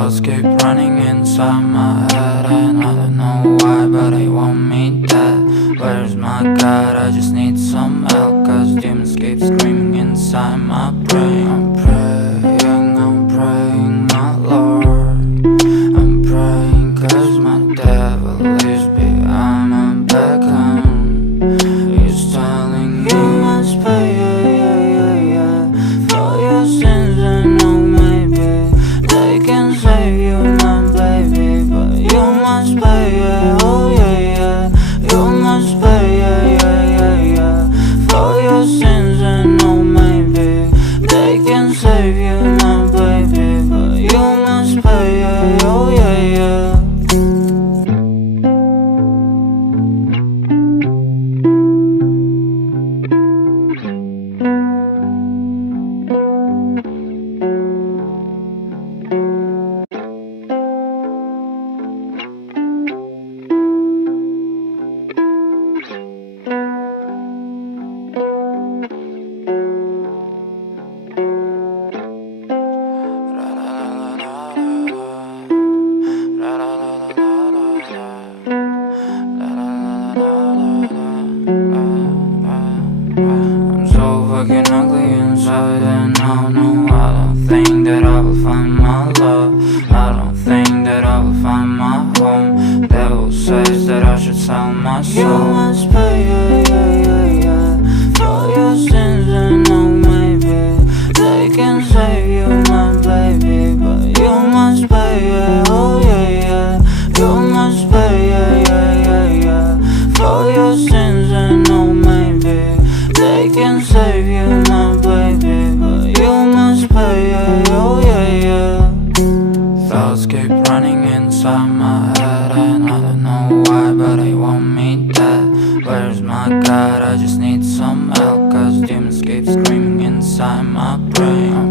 Thoughts keep running inside my head, and I don't know why, but they want me dead. Where's my God? I just need some help, cause demons keep screaming inside my brain. I'm praying, my Lord. I'm praying cause my devil is behind my back home. He's telling you must pay, for your sins, and no maybe they can save you, my baby, but you must pay, oh yeah, you must pay, for your sins, and no maybe they can save you, my baby, but you must pay, oh yeah. I'm so fucking ugly inside, and I don't think that I will find my love. I don't think that I will find my home. Devil says that I should sell my soul. You must pay, for your sins, and no maybe they can save you, my baby, but you must pay, oh yeah, you must pay, for your sins, and no maybe they can save you, my baby, but you must pay, oh yeah. Thoughts keep running inside my head, and I don't know why, but they want me dead. Where's my God? I just need some help, cause demons keep screaming inside my brain.